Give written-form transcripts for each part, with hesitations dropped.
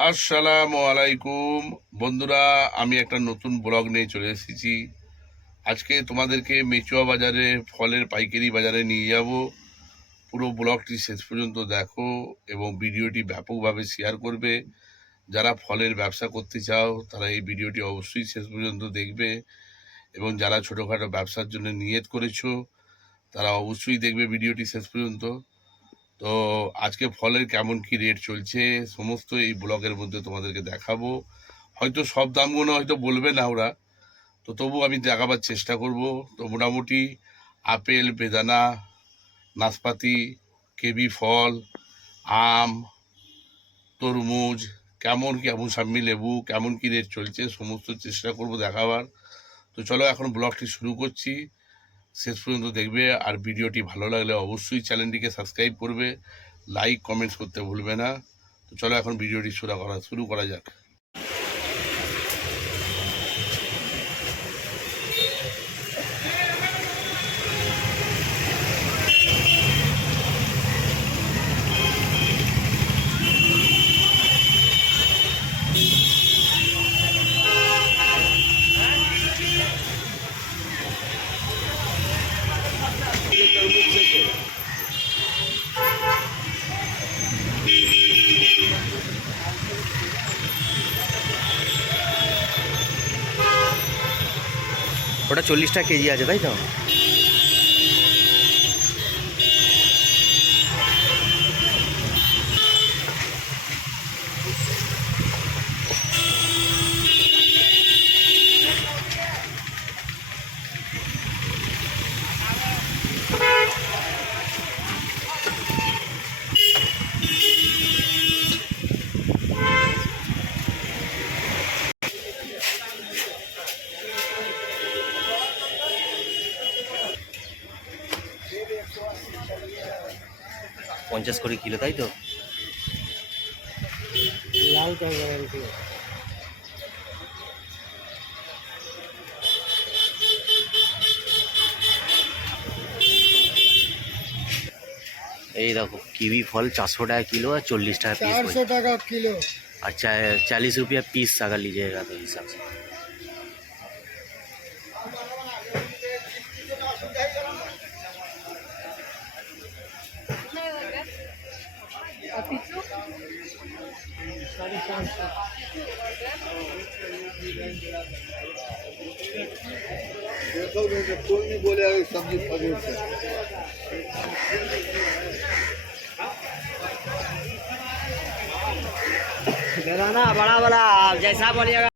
আসসালামু আলাইকুম বন্ধুরা, আমি একটা নতুন ব্লগ নিয়ে চলে এসেছি। আজকে তোমাদেরকে মেচুয়া বাজারে ফলের পাইকারি বাজারে নিয়ে যাব। পুরো ব্লগটি শেষ পর্যন্ত দেখো এবং ভিডিওটি ব্যাপকভাবে শেয়ার করবে। যারা ফলের ব্যবসা করতে চাও তারা এই ভিডিওটি অবশ্যই শেষ পর্যন্ত দেখবে, এবং যারা ছোটোখাটো ব্যবসার জন্য নিয়ত করেছো তারা অবশ্যই দেখবে ভিডিওটি শেষ পর্যন্ত। তো আজকে ফলের কেমন কি রেট চলছে সমস্ত এই ব্লগের মধ্যে তোমাদেরকে দেখাবো। হয়তো সব দামগুলো হয়তো বলবে না ওরা, তো তবু আমি দেখাবার চেষ্টা করব। তো মোটামুটি আপেল, বেদানা, নাশপাতি, কেবি ফল, আম, তরমুজ, কেমন সাম্মি লেবু কেমন কি রেট চলছে সমস্ত চেষ্টা করব দেখাবার। তো চলো এখন ব্লগটি শুরু করছি, শেষ পর্যন্ত দেখবে। আর ভিডিওটি ভালো লাগলে অবশ্যই চ্যানেলটিকে সাবস্ক্রাইব করবে, লাইক কমেন্টস করতে ভুলবে না। তো চলো এখন ভিডিওটি শুরু করা যাক। ওটা 40 টাকা কেজি আছে, তাই তো? পঞ্চাশ করে কিলো, তাই তো? এই দেখো কিवी फल 400 टाका किलो और 40 टाका पीस। 400 টাকা किलो और 40 रुपया पीस अगर लीजिएगा तो हिसाब से। देखो कोई नहीं बोले सब्जी फजूल से। ना बड़ा बड़ा जैसा बोलिएगा।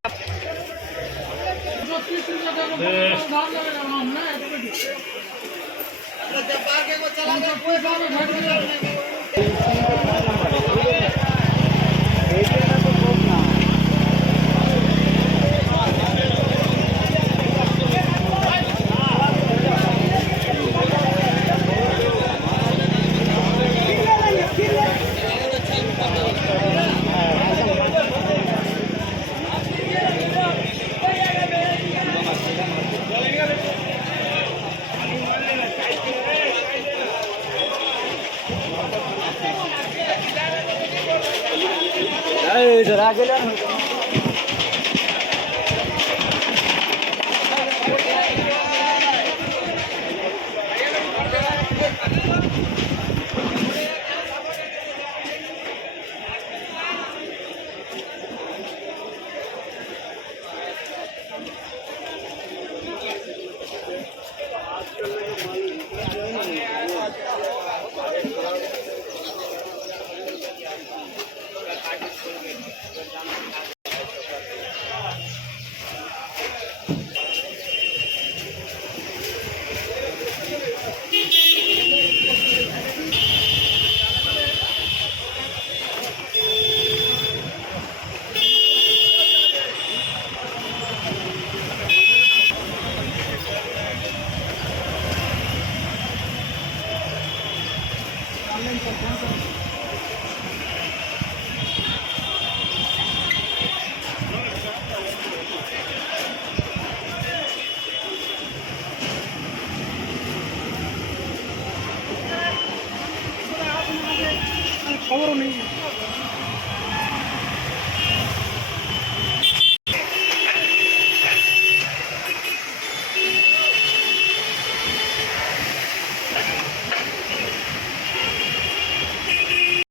जरा के খবরও নেই।